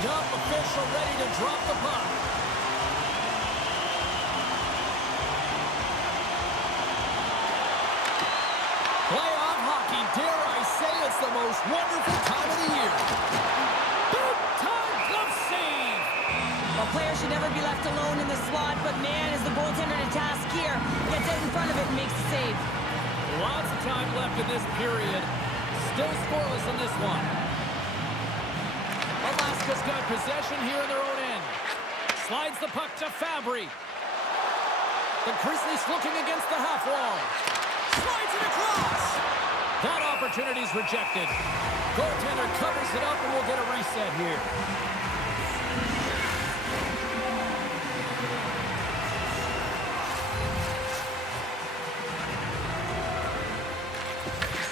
Warmed up, official ready to drop the puck. Playoff hockey, dare I say it's the most wonderful time of the year. Big time glove save. A player should never be left alone in the slot, but man, is the goaltender to task here. Gets out in front of it and makes the save. Lots of time left in this period. Still scoreless in this one. Alaska's got possession here in their own end. Slides the puck to Fabbri. The Grizzlies looking against the half wall. Slides it across. That opportunity's rejected. Goaltender covers it up and we'll get a reset here.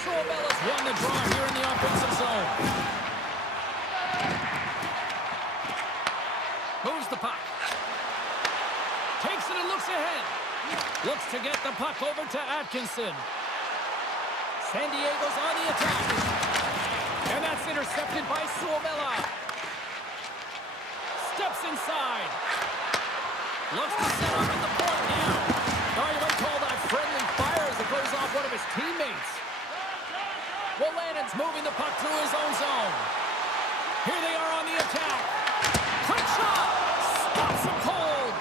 Suomela's won the draw here in the offensive zone. Moves the puck. Takes it and looks ahead. Looks to get the puck over to Atkinson. San Diego's on the attack. And that's intercepted by Suomela. Steps inside. Looks to set up at the point now. Oh, you might call that friendly fire as it goes off one of his teammates. Wolanen's moving the puck through his own zone. Here they are on the attack. Quick shot! Stops him cold!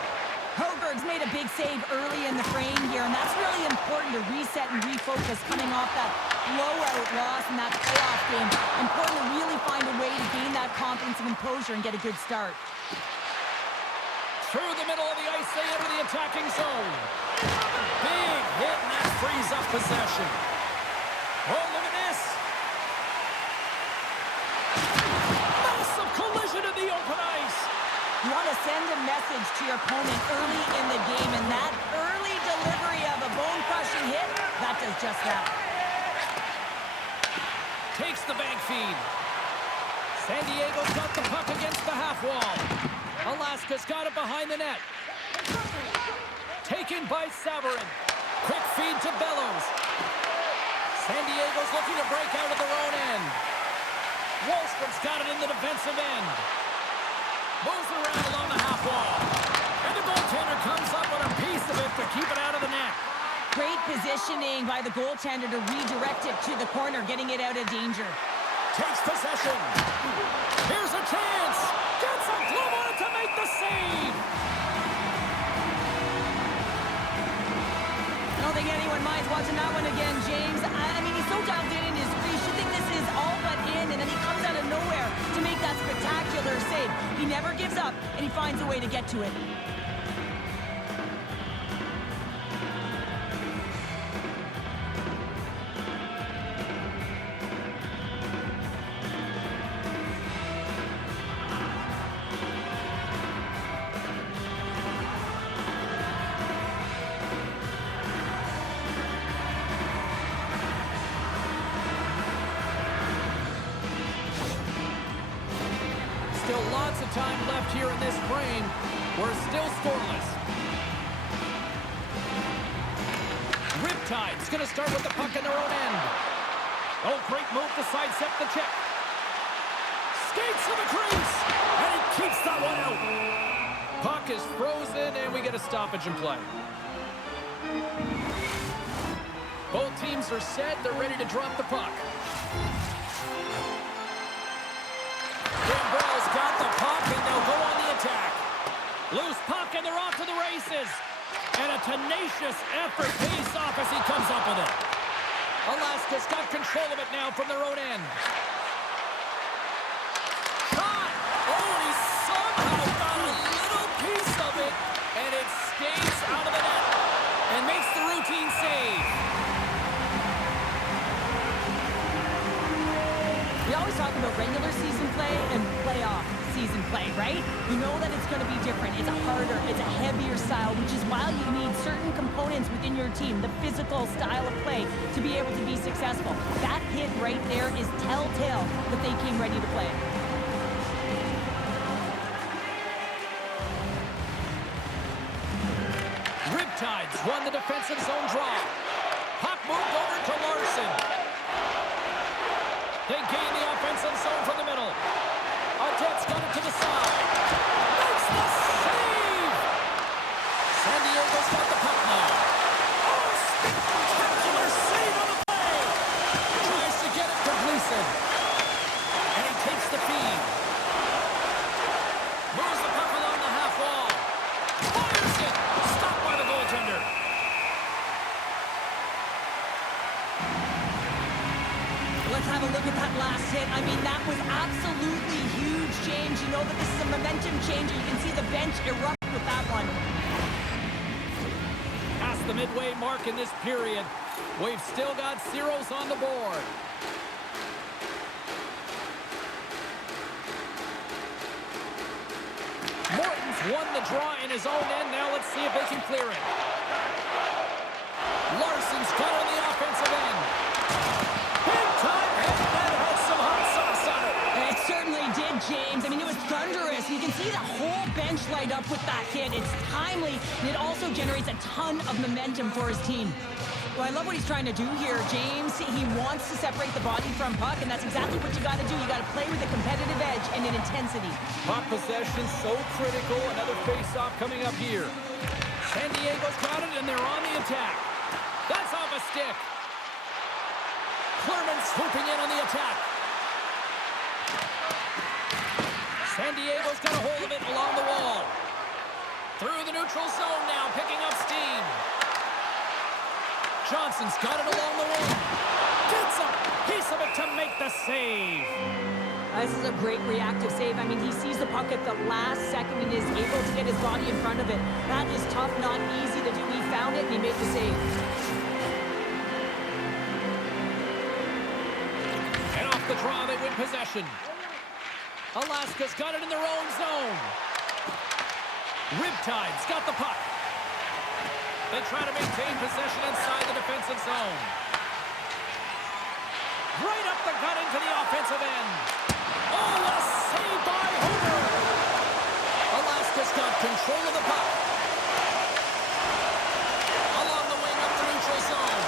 Hoberg's made a big save early in the frame here, and that's really important to reset and refocus coming off that blowout loss in that playoff game. Important to really find a way to gain that confidence and composure and get a good start. Through the middle of the ice, they enter the attacking zone. Big hit, and that frees up possession. Oh, look at this! Massive collision in the open ice! You want to send a message to your opponent early in the game, and that early delivery of a bone-crushing hit, that does just that. Takes the bank feed. San Diego's got the puck against the half wall. Alaska's got it behind the net. Taken by Sabourin. Quick feed to Bellows. San Diego's looking to break out of their own end. Wallstrom's got it in the defensive end. Moves it around along the half wall. And the goaltender comes up with a piece of it to keep it out of the net. Great positioning by the goaltender to redirect it to the corner, getting it out of danger. Takes possession. Here's a chance. Gets a glove on it to make the save. I don't think anyone minds watching that one again, James. I mean, he's so dialed in his crease. You think this is all but in, and then he comes out of nowhere to make that spectacular save. He never gives up, and he finds a way to get to it. Still lots of time left here in this frame. We're still scoreless. Riptide's going to start with the puck in their own end. Oh, great move to sidestep the check. Skates to the crease, and he keeps that one out. Puck is frozen, and we get a stoppage in play. Both teams are set. They're ready to drop the puck. Bellows got the puck, and they'll go on the attack. Loose puck, and they're off to the races. And a tenacious effort pays off as he comes up with it. Alaska's got control of it now from their own end. Shot! Oh, he somehow got a little piece of it, and it skates out of the net and makes the routine save. We always talk about regular season play and playoff season play, right? You know that it's going to be different. It's a harder, it's a heavier style, which is why you need certain components within your team, the physical style of play, to be able to be successful. That hit right there is telltale that they came ready to play. Riptide's won the defensive zone draw. Puck moved over to Larson. They gain the offensive zone from the middle. Artette's got it to the side. hit. I mean, that was absolutely huge, James. You know that this is a momentum changer. You can see the bench erupt with that one. Past the midway mark in this period. We've still got zeros on the board. Morton's won the draw in his own end. Now let's see if they can clear it. Larson's got on the offensive end. Big time hit that had some hot sauce on it. It certainly did, James. I mean, it was thunderous. You can see the whole bench light up with that hit. It's timely, and it also generates a ton of momentum for his team. Well, I love what he's trying to do here, James. He wants to separate the body from puck, and that's exactly what you got to do. You got to play with a competitive edge and an intensity. Puck possession so critical. Another face-off coming up here. San Diego's got it, and they're on the attack. That's off a stick. Clerman swooping in on the attack. San Diego's got a hold of it along the wall. Through the neutral zone now, picking up steam. Johnson's got it along the wing. Gets a piece of it to make the save. This is a great reactive save. I mean, he sees the puck at the last second and is able to get his body in front of it. That is tough, not easy to do. He found it and he made the save. And off the draw, they win possession. Alaska's got it in their own zone. Riptide's got the puck. They try to maintain possession inside the defensive zone. Right up the gut into the offensive end. Oh, what a save by Hoover! Alaska's got control of the puck. Along the wing up the neutral zone.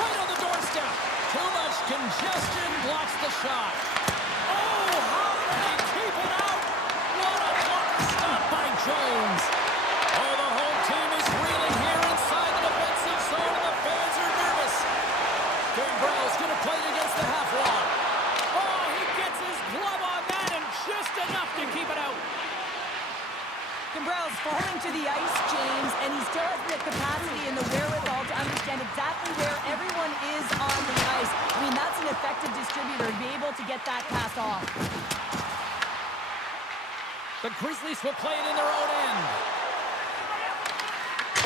Right on the doorstep. Too much congestion blocks the shot. Oh, how did he keep it out? What a blocker stop by Jones. Oh, the home team is reeling here inside the defensive zone, and the fans are nervous. Gambrell's going to play it against the half wall. Oh, he gets his glove on that, and just enough to keep it out. Gambrell's falling to the ice, James, and he still has the capacity and the wherewithal to understand exactly where everyone is on the ice. I mean, that's an effective distributor to be able to get that pass off. The Grizzlies will play it in their own end.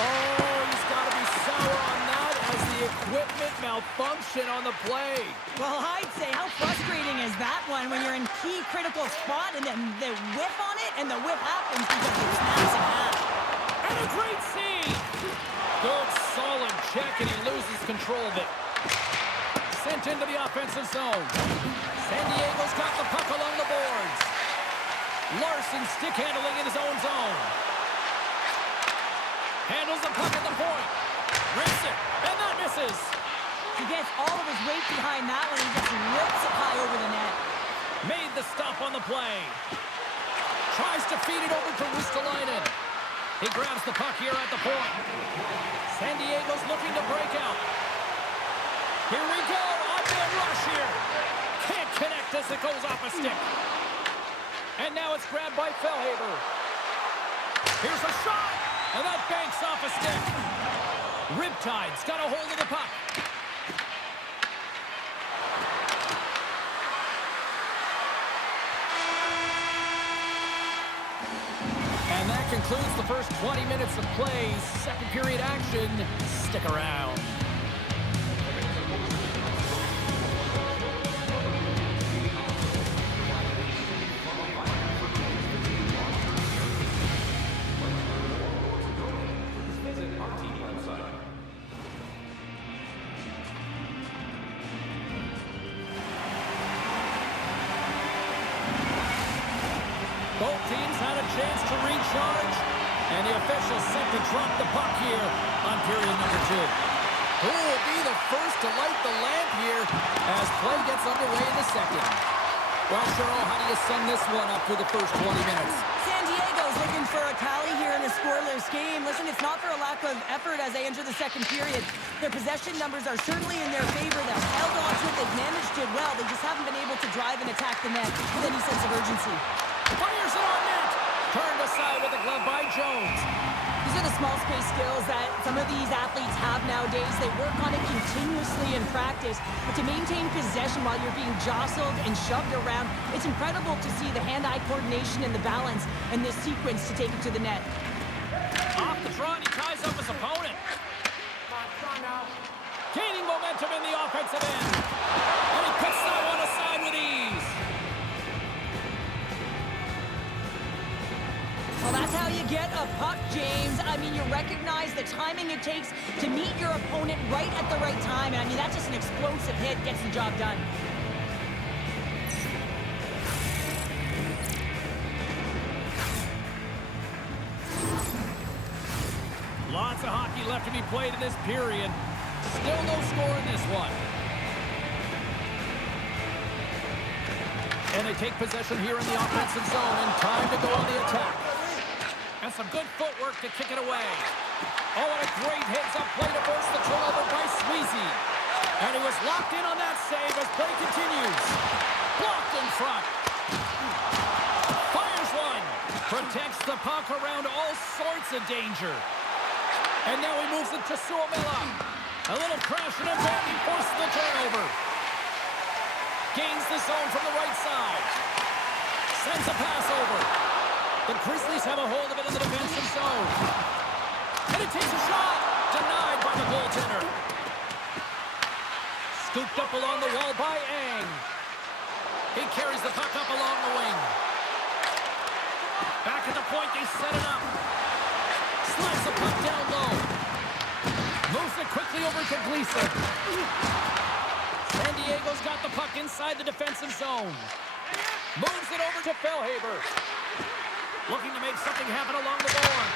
Oh, he's got to be sour on that as the equipment malfunction on the play. Well, I'd say, how frustrating is that one when you're in key critical spot and then the whiff on it, and the whiff happens because it snaps in half. And a great save. Good, solid check, and he loses control of it. Sent into the offensive zone. San Diego's got the puck along the boards. Larson stick handling in his own zone. Handles the puck at the point. Rips it, and that misses. He gets all of his weight behind that one and just rips it high over the net. Made the stop on the play. Tries to feed it over to Ruotslainen. He grabs the puck here at the point. San Diego's looking to break out. Here we go, on-man rush here. Can't connect as it goes off a stick. And now it's grabbed by Felhaber. Here's a shot, and that banks off a stick. Riptide's got a hold of the puck. And that concludes the first 20 minutes of play. Second period action. Stick around. Both teams had a chance to recharge, and the officials set to drop the puck here on period number 2. Who will be the first to light the lamp here as play gets underway in the second? Well, Cheryl, how do you sum this one up for the first 20 minutes? San Diego's looking for a tally here in a scoreless game. Listen, it's not for a lack of effort as they enter the second period. Their possession numbers are certainly in their favor. They've held on to it. They've managed it well. They just haven't been able to drive and attack the net with any sense of urgency. Fires it on net. Turned aside with a glove by Jones. These are the small space skills that some of these athletes have nowadays. They work on it continuously in practice. But to maintain possession while you're being jostled and shoved around, it's incredible to see the hand-eye coordination and the balance in this sequence to take it to the net. Off the draw, and he ties up his opponent. Gaining momentum in the offensive end. And he puts that one aside with ease. Well, that's how you get a puck, James. I mean, you recognize the timing it takes to meet your opponent right at the right time. And I mean, that's just an explosive hit, gets the job done. Lots of hockey left to be played in this period. Still no score in this one. And they take possession here in the offensive zone, and time to go on the attack. And some good footwork to kick it away. Oh, and a great heads-up play to force the turnover by Sweezy. And he was locked in on that save as play continues. Blocked in front. Fires one. Protects the puck around all sorts of danger. And now he moves it to Suomela. A little crash and a bang, forces the turnover. Gains the zone from the right side. Sends a pass over. The Grizzlies have a hold of it in the defensive zone. And it takes a shot. Denied by the goaltender. Scooped up along the wall by Ang. He carries the puck up along the wing. Back at the point, they set it up. Slides the puck down low. Moves it quickly over to Gleason. San Diego's got the puck inside the defensive zone. Moves it over to Felhaber. Looking to make something happen along the boards.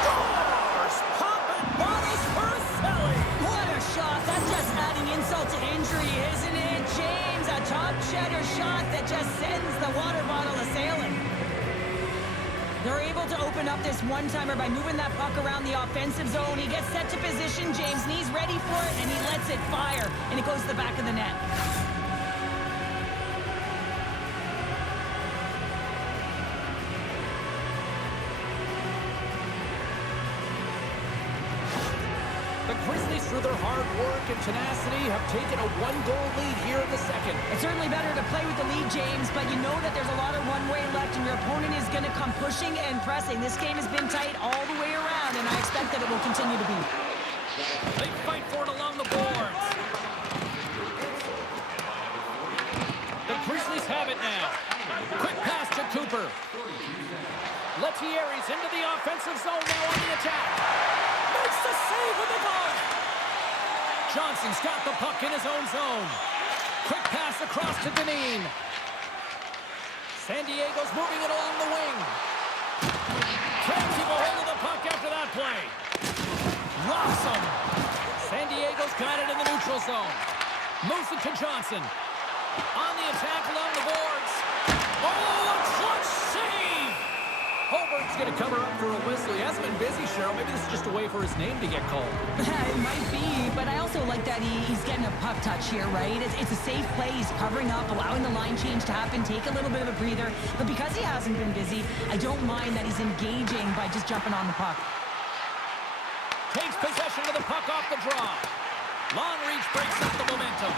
Scores! Pop and bottles for Selly! What a shot! That's just adding insult to injury, isn't it, James? A top cheddar shot that just sends the water bottle a-sailing. They're able to open up this one-timer by moving that puck around the offensive zone. He gets set to position, James, and he's ready for it, and he lets it fire, and it goes to the back of the net. The Grizzlies, through their hard work and tenacity, have taken a one-goal lead here in the second. It's certainly better to play with the lead, James, but you know that there's a lot of one-way left, and your opponent is going to come pushing and pressing. This game has been tight all the way around, and I expect that it will continue to be. They fight for it along the boards. The Grizzlies have it now. Quick pass to Cooper. Lettieri's into the offensive zone now on the attack. Makes the save with the glove. Johnson's got the puck in his own zone. Quick pass across to Vinni. San Diego's moving it along the wing. Can't keep a hold of the puck after that play. Rocks him. San Diego's got it in the neutral zone. Moves it to Johnson. On the attack along the boards. Oh, a clutch save! Holberg's going to cover up for a whistle. He hasn't been busy, Cheryl. Maybe this is just a way for his name to get called. It might be, but I also like that he's getting a puck touch here, right? It's a safe play. He's covering up, allowing the line change to happen, take a little bit of a breather. But because he hasn't been busy, I don't mind that he's engaging by just jumping on the puck. Takes possession of the puck off the draw. Long reach breaks up the momentum.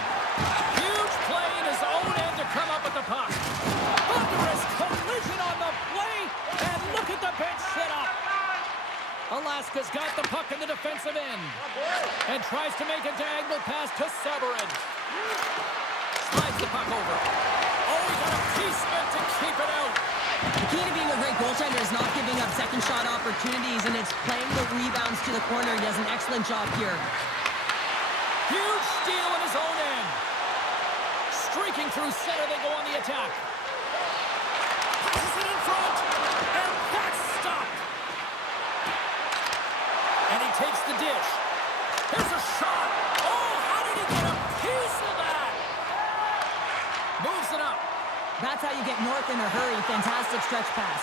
Huge play in his own end to come up with the puck. Thunderous collision on the play, and look at the bench set up. Alaska's got the puck in the defensive end and tries to make a diagonal pass to Sabourin. Slides the puck over. Oh, he got a piece of it to keep it out. The key to being a great goaltender is not giving up second shot opportunities, and it's playing the rebounds to the corner. He does an excellent job here. Huge steal in his own end. Streaking through center, they go on the attack. Passes it in front, and that's stopped. And he takes the dish. Here's a shot. Oh, how did he get a piece of that? Moves it up. That's how you get north in a hurry. Fantastic stretch pass.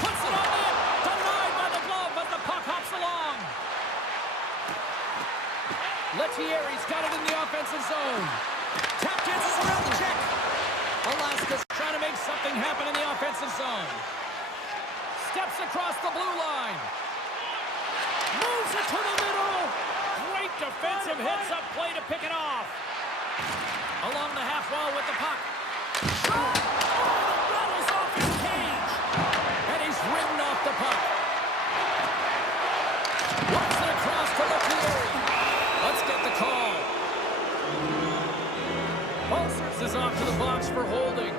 Puts it on net. Denied by the glove, but the puck hops along. Lettieri's got it in the offensive zone. Tap dances around the check. Alaska's trying to make something happen in the offensive zone. Steps across the blue line. Moves it to the middle. Great defensive heads-up play to pick it off. Along the half wall with the puck. Oh, it rattles off his cage. And he's ridden off the puck. Works it across to Lettieri. Let's get the call. Bolsers is off to the box for holding.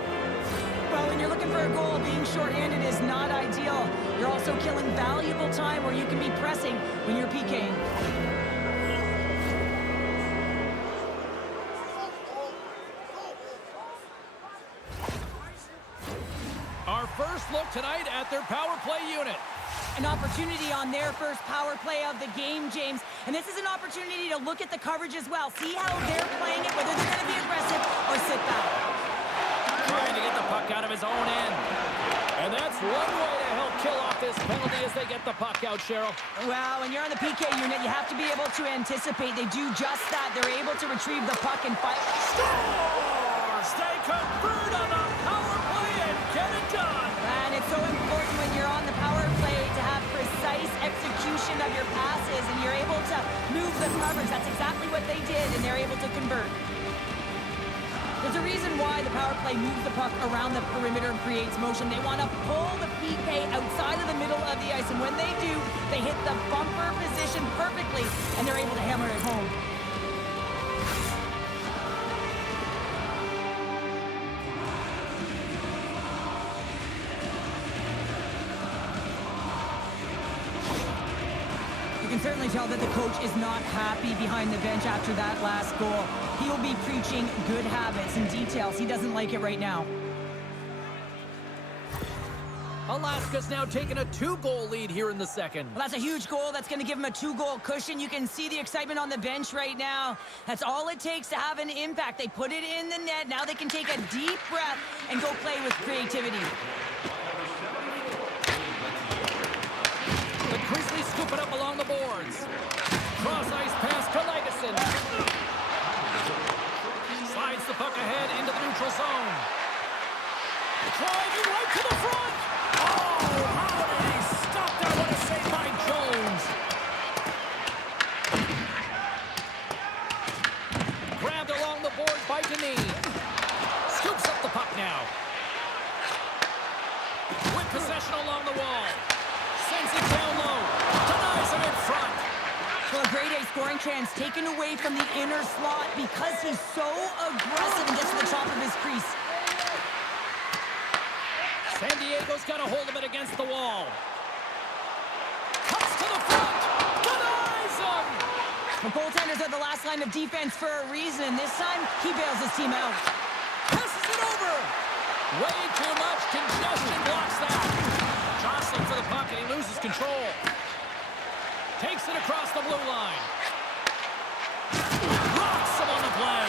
Well, when you're looking for a goal, being shorthanded is not ideal. You're also killing valuable time where you can be pressing when you're PKing. Our first look tonight at their power play unit. An opportunity on their first power play of the game, James. And this is an opportunity to look at the coverage as well. See how they're playing it, whether they're going to be aggressive or sit back. Trying to get the puck out of his own end. And that's one way to help kill off this penalty as they get the puck out, Cheryl. Well, when you're on the PK unit, you have to be able to anticipate. They do just that. They're able to retrieve the puck and fight. Scores! They convert on the power play and get it done. And it's so important when you're on the power play to have precise execution of your passes, and you're able to move the coverage. That's exactly what they did, and they're able to convert. There's a reason why the power play moves the puck around the perimeter and creates motion. They want to pull the PK outside of the middle of the ice, and when they do, they hit the bumper position perfectly, and they're able to hammer it home. You can certainly tell that the coach is not happy behind the bench after that last goal. He will be preaching good habits and details. He doesn't like it right now. Alaska's now taking a 2-goal lead here in the second. Well, that's a huge goal. That's going to give him a 2-goal cushion. You can see the excitement on the bench right now. That's all it takes to have an impact. They put it in the net. Now they can take a deep breath and go play with creativity. The Grizzlies scoop it up along the boards. Cross-ice pass to Legason. Slides the puck ahead into the neutral zone. Driving right to the front. Oh, how did he stop that? What a save by Jones. Grabbed along the board by Vinni. Scoops up the puck now. With possession along the wall. Sends it down low. Denies him in front. Well, a grade A scoring chance taken away from the inner slot because he's so aggressive and gets to the top of his crease. San Diego's got a hold of it against the wall. Cuts to the front. Denies him. The goaltenders are the last line of defense for a reason. This time, he bails his team out. Passes it over. Way too much congestion blocks that. Jostling for the puck and he loses control. Takes it across the blue line. Rocks him on the play.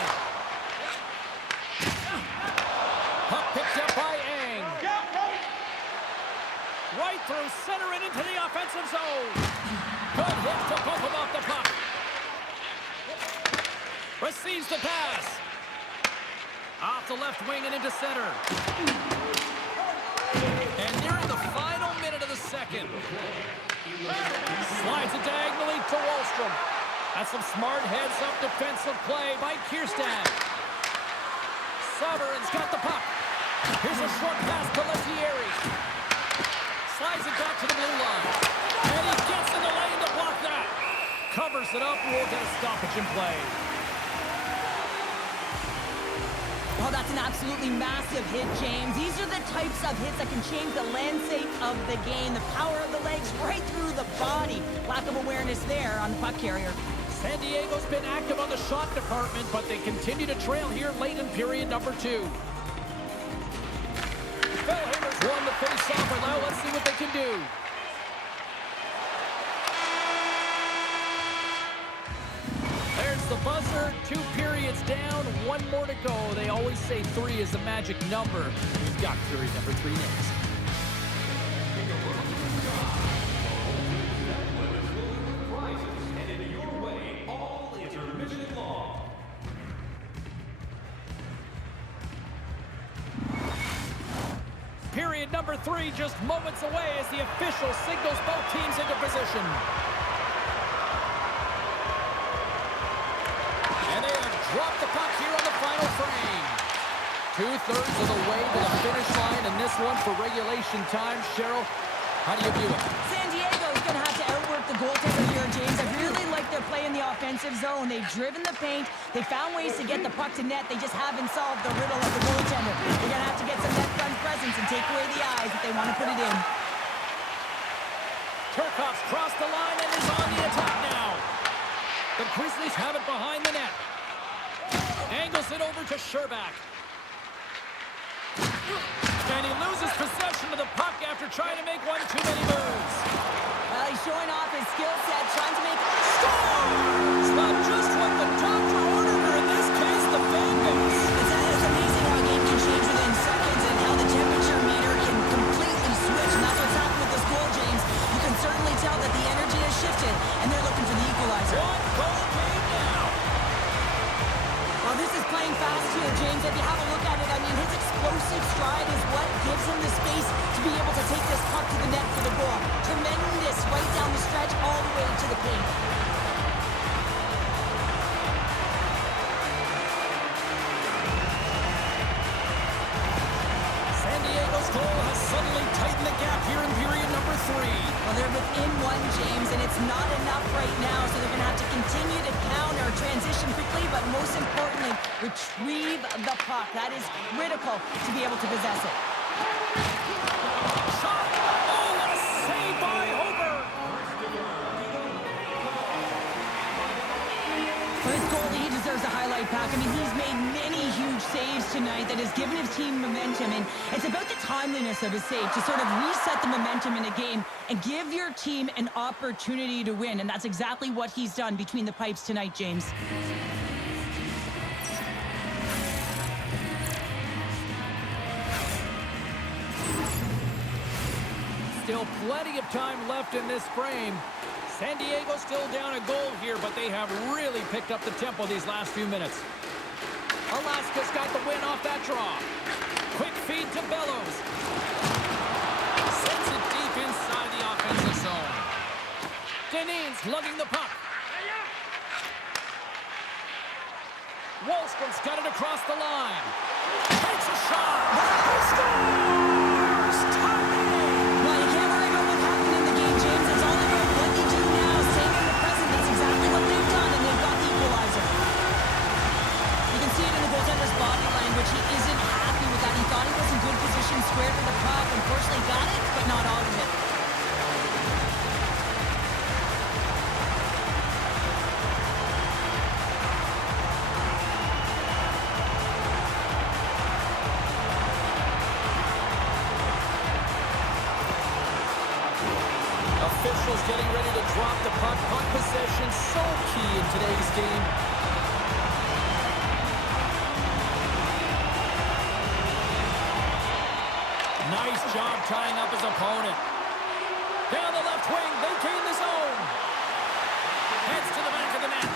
Puck picked up by Ang. Right through center and into the offensive zone. Good hit to bump him off the puck. Receives the pass. Off the left wing and into center. And nearing the final minute of the second. Slides it diagonally to Wallstrom. That's some smart heads-up defensive play by Kierstad. Sabourin's got the puck. Here's a short pass to Lettieri. Slides it back to the blue line. And he gets in the lane to block that. Covers it up. We'll get a stoppage in play. Oh, that's an absolutely massive hit, James. These are the types of hits that can change the landscape of the game. The power of the legs right through the body. Lack of awareness there on the puck carrier. San Diego's been active on the shot department, but they continue to trail here late in period number 2. Felhaber's won the face-off, and now let's see what they can do. There's the buzzer. 2 periods down, 1 more to go. They always say 3 is the magic number. We've got period number 3 next. Period number 3 just moments away as the official signals both teams into position. drop the puck here on the final frame. 2/3 of the way to the finish line, and this one for regulation time. Cheryl, how do you view it? San Diego's going to have to outwork the goaltender here, James. I really like their play in the offensive zone. They've driven the paint. They found ways to get the puck to net. They just haven't solved the riddle of the goaltender. They're going to have to get some net front presence and take away the eyes if they want to put it in. Turcoff's crossed the line and is on the attack now. The Grizzlies have it behind the net. Angles it over to Scherbak. And he loses possession of the puck after trying to make one too many moves. Well, he's showing off his skill set, trying to make Scores! Not just what the doctor ordered, or in this case, the fan base. It's amazing how a game can change within seconds and how the temperature meter can completely switch. And that's what's happened with this goal, James. You can certainly tell that the energy has shifted, and they're looking for the equalizer. One goal game now. Well, this is playing fast here, James. If you have a look at it, I mean, his explosive stride is what gives him the space to be able to take this puck to the net for the goal. Tremendous right down the stretch all the way to the paint. San Diego's goal has suddenly tightened the gap here in period number 3. Well, they're within one, James, and it's not enough right now, so they're going to have to continue to counter, transition quickly, but most importantly, retrieve the puck. That is critical to be able to possess it. Shot! Oh, what a save by Hober! For his goalie, he deserves a highlight pack. I mean, he's made many huge saves tonight that has given his team momentum, and it's about the timeliness of his save to sort of reset the momentum in a game and give your team an opportunity to win, and that's exactly what he's done between the pipes tonight, James. Still plenty of time left in this frame. San Diego still down a goal here, but they have really picked up the tempo these last few minutes. Alaska's got the win off that draw. Quick feed to Bellows. Sends it deep inside the offensive zone. Dineen's lugging the puck. Wolfskin's got it across the line. Takes a shot. He scores! Well, you can't worry about what happened in the game, James. It's all about what you do now, staying in the present. That's exactly what they've done, and they've got the equalizer. You can see it in the goaltender's body language. He isn't happy with that. He thought he was in good position, squared to the puck. Unfortunately, got it, but not all of it. Officials getting ready to drop the puck. Puck possession so key in today's game. Nice job tying up his opponent. Down the left wing, they gain the zone. Heads to the back of the net.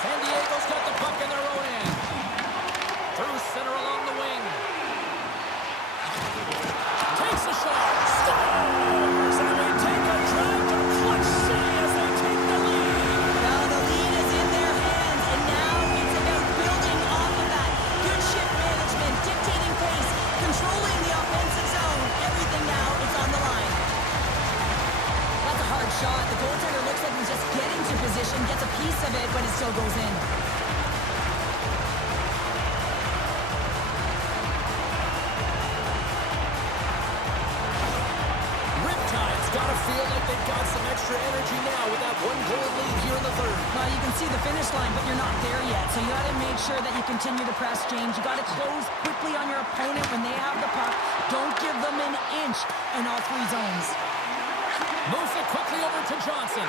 San Diego's got the puck in their own end. Through center along the wing. Takes a shot. Scores! And they take a drive to Clutch City as they take the lead. Now the lead is in their hands, and now it's about building off of that. Good shift management, dictating pace, controlling the offensive zone. Everything now is on the line. That's a hard shot. The goaltender looks like he's just getting to position, gets a piece of it, but it still goes in. Riptide's got to feel like they've got some extra energy now with that one-goal lead here in the third. Well, you can see the finish line, but you're not there yet. So you got to make sure that you continue to press, James. You got to close quickly on your opponent when they have the puck. Don't give them an inch in all three zones. Moves it quickly over to Johnson.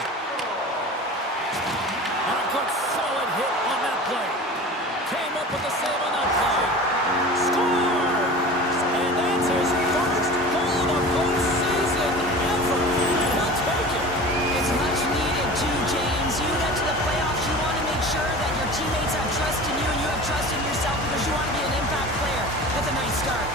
And a good solid hit on that play. Came up with the save on that play. Scores! And that's his first goal of the postseason ever. And he'll take it. It's much needed too, James. You get to the playoffs, you want to make sure that your teammates have trust in you and you have trust in yourself because you want to be an impact player. That's a nice start.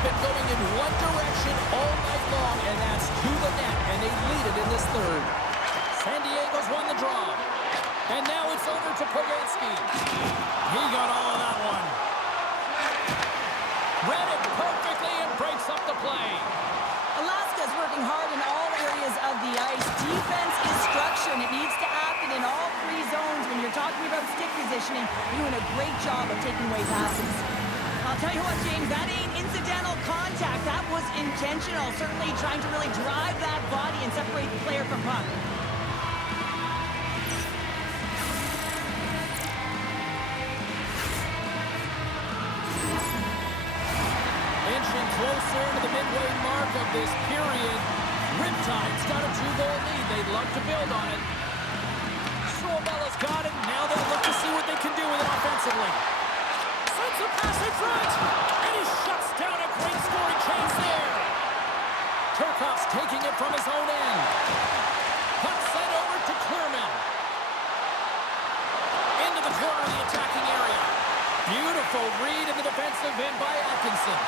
been going in one direction all night long, and that's to the net, and they lead it in this third. San Diego's won the draw. And now it's over to Poganski. He got all of that one. Read it perfectly and breaks up the play. Alaska's working hard in all areas of the ice. Defense is structure, and it needs to happen in all three zones. When you're talking about stick positioning, you're doing a great job of taking away passes. I'll tell you what, James, that ain't incidental contact. That was intentional, certainly trying to really drive that body and separate the player from puck. Inching closer to the midway mark of this period. Riptide's got a 2-goal lead. They'd love to build on it. Suomela's got it. Now they'll look to see what they can do with it offensively. Sends a pass in front. And he shuts down a great scoring chance there. Turcoff's taking it from his own end. Puck sent over to Clearman. Into the corner of the attacking area. Beautiful read in the defensive end by Atkinson.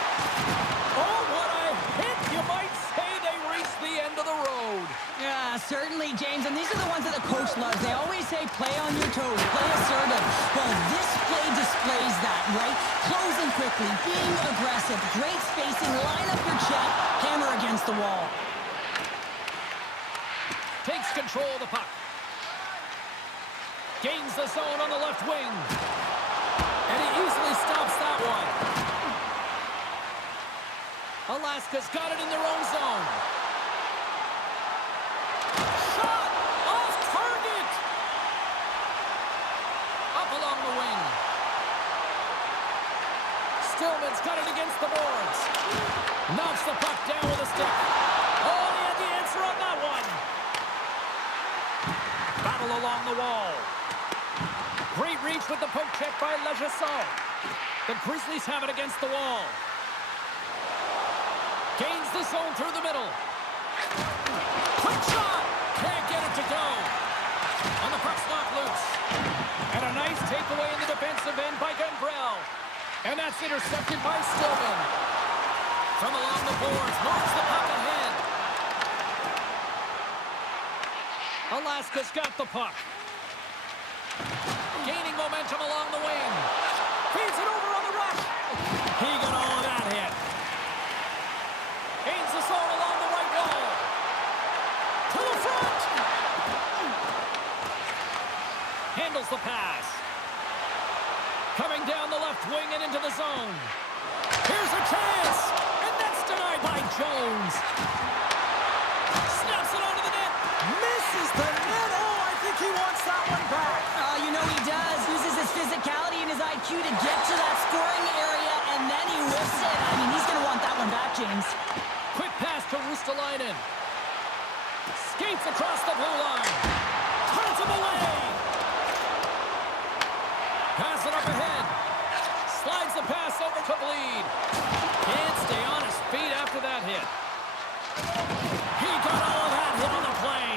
Oh, what a hit! You might say they reached the end of the road. Yeah, certainly, James. And these are the ones that the coach loves. They always say, play on your toes, play assertive. Well, this play displays that, right? Closing quickly, being aggressive, great spacing, line up your check, hammer against the wall. Takes control of the puck. Gains the zone on the left wing. And he easily stops that one. Alaska's got it in their own zone. Shot! Off target! Up along the wing. Stillman's got it against the boards. Knocks the puck down with a stick. Oh, he had the answer on that one. Battle along the wall. Great reach with the poke check by Ejdsell. The Grizzlies have it against the wall. Gains the zone through the middle. Quick shot! Can't get it to go. And the puck's knocked loose. And a nice takeaway in the defensive end by Gunbrell. And that's intercepted by Stillman. From along the boards, moves the puck ahead. Alaska's got the puck. Gaining momentum along the wing. Feeds it over on the rush. He got all of that hit. Gains the zone along the right wall. To the front. Handles the pass. Coming down the left wing and into the zone. Here's a chance. And that's denied by Jones. Snaps it onto the net. Misses the net. Oh, I think he wants that one back. You know he does. Uses his physicality and his IQ to get to that scoring area, and then he whiffs it. I mean, he's going to want that one back, James. Quick pass to Ruotslainen. Skates across the blue line. Turns him away. Pass it up ahead. Slides the pass over to Bleed. Can't stay on his feet after that hit. He got all of that hit on the play.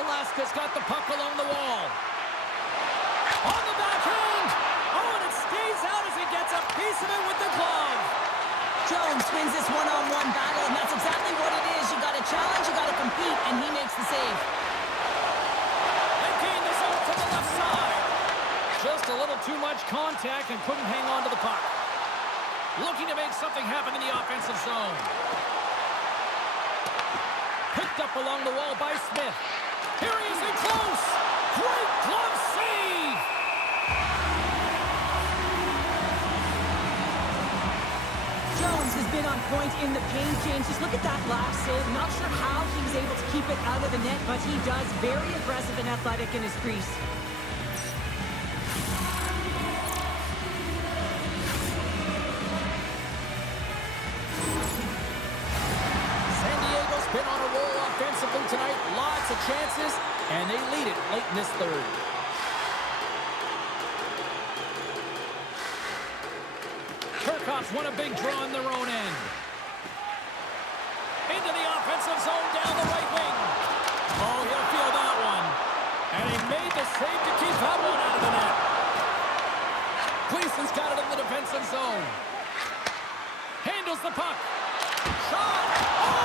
Alaska's got the puck along the wall. On the backhand! Oh, and it stays out as he gets a piece of it with the glove. Jones wins this one-on-one battle, and that's exactly what it is. You got to challenge, you got to compete, and he makes the save. They gain the zone to the left side. Just a little too much contact and couldn't hang on to the puck. Looking to make something happen in the offensive zone. Picked up along the wall by Smith. Here he is in close. Great glove save. Jones has been on point in the paint, James. Just look at that last save. Not sure how he was able to keep it out of the net, but he does. Very aggressive and athletic in his crease. Been on a roll offensively tonight. Lots of chances, and they lead it late in this third. Turcoff's won a big draw in their own end. Into the offensive zone down the right wing. Oh, he'll feel that one. And he made the save to keep that one out of the net. Gleason's got it in the defensive zone. Handles dribbles the puck. Shot! Oh!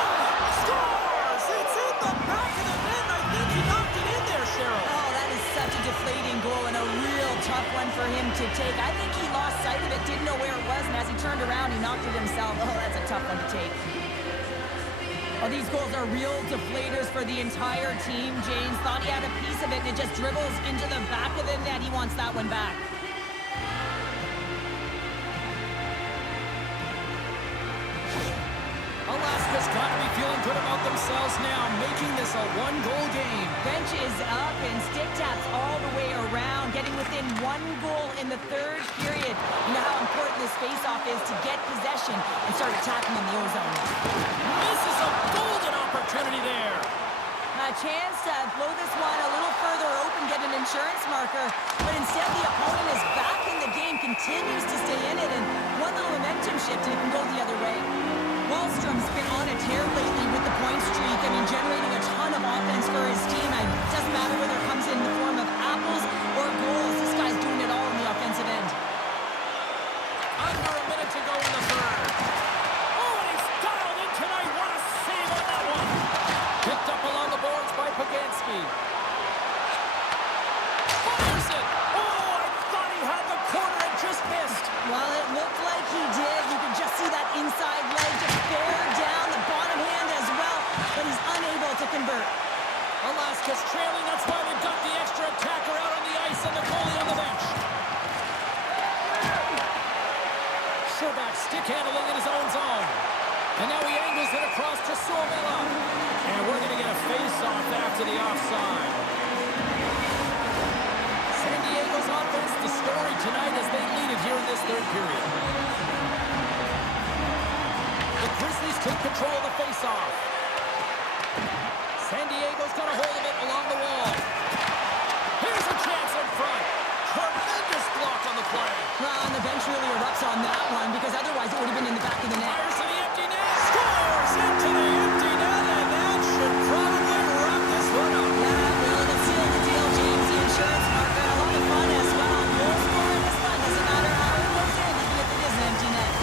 Scores! It's in the back of the net. I think he knocked it in there, Cheryl. Oh, that is such a deflating goal and a real tough one for him to take. I think he lost sight of it, didn't know where it was, and as he turned around, he knocked it himself. Oh, that's a tough one to take. Oh, these goals are real deflators for the entire team. James thought he had a piece of it, and it just dribbles into the back of the net. He wants that one back. Alaska's got to be feeling good about themselves now, making this a one-goal game. Bench is up and stick taps all the way around, getting within 1 goal in the 3rd period. You know how important this face-off is to get possession and start attacking in the O-zone. Misses a golden opportunity there. A chance to blow this one a little further open, get an insurance marker, but instead the opponent is back in the game, continues to stay in it, and one little momentum shift and it can go the other way. Wallstrom's been on a tear lately with the point streak. I mean, generating a ton of offense for his team. It doesn't matter whether it comes in the form of apples or goals. This guy's doing it all on the offensive end. Under a minute to go in the 3rd. Oh, and he's dialed in tonight. What a save on that one. Picked up along the boards by Poganski. Fires it. Oh, I thought he had the corner and just missed. Well, it looked like he did. You could just see that inside leg just bear down the bottom hand as well, but he's unable to convert. Alaska's trailing. That's why they've got the extra attacker out on the ice and the goalie on the bench. Scherbak stick handling in his own zone. And now he angles it across to Suomela. And we're going to get a face-off after the offside. San Diego's offense, the story tonight as they lead it here in this 3rd period. The Grizzlies take control of the face-off. San Diego's got a hold of it along the wall. Here's a chance in front. Tremendous block on the play. Well, and the bench really erupts on that one because otherwise it would have been in the back of the net. Fires to the empty net. Scores into the empty net, and that should probably wrap this one up. Yeah, well, it'll seal the deal, James. The insurance marker, a lot of fun as well. Goal scoring is fun. Doesn't matter how it goes in, even if it is an empty net.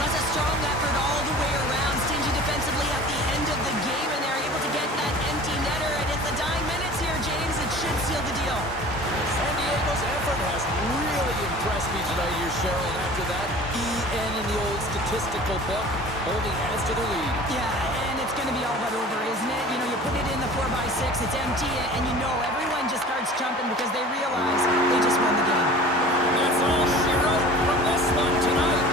That's a strong effort all the way around. Stingy defensively at the end of the game, and they're able to get that empty netter. And it's the dying minutes here, James. It should seal the deal. San Diego's effort has really impressed me tonight here, Cheryl. And after that, EN in the old statistical book only adds to the lead. Yeah, and it's going to be all but over, isn't it? You know, you put it in the 4x6, it's empty, and you know everyone just starts jumping because they realize they just won the game. That's all she wrote from this one tonight.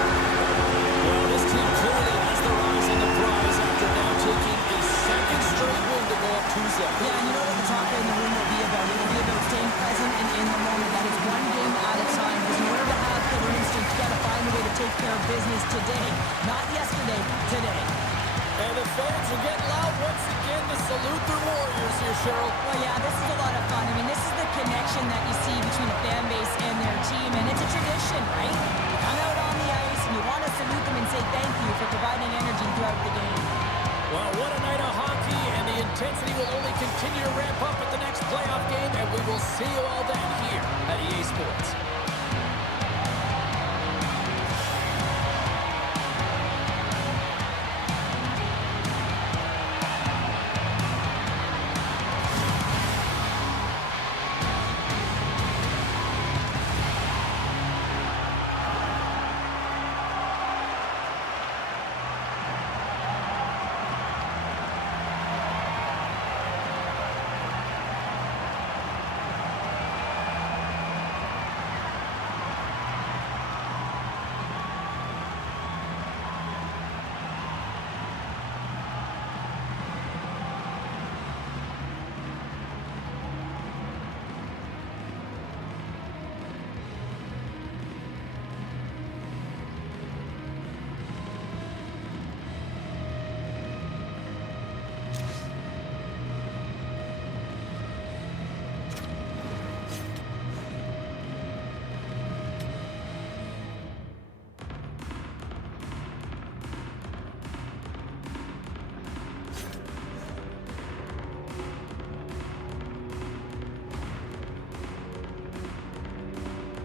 Well, this team clearly has their eyes on the prize after now taking a 2nd straight win to go up 2-0. Yeah, and you know what the talk in the room will be about? It will be about staying present and in the moment. That is one game at a time. Because in order to have the instinct, you got to find a way to take care of business today. Not yesterday, today. And the fans are getting loud once again to salute their Warriors here, Cheryl. Well, yeah, this is a lot of fun. I mean, this is the connection that you see between a fan base and their team. And it's a tradition, right? You come out on the ice and you want to salute them and say thank you for providing energy throughout the game. Well, what a night of hockey, and the intensity will only continue to ramp up at the next playoff game, and we will see you all then here at EA Sports.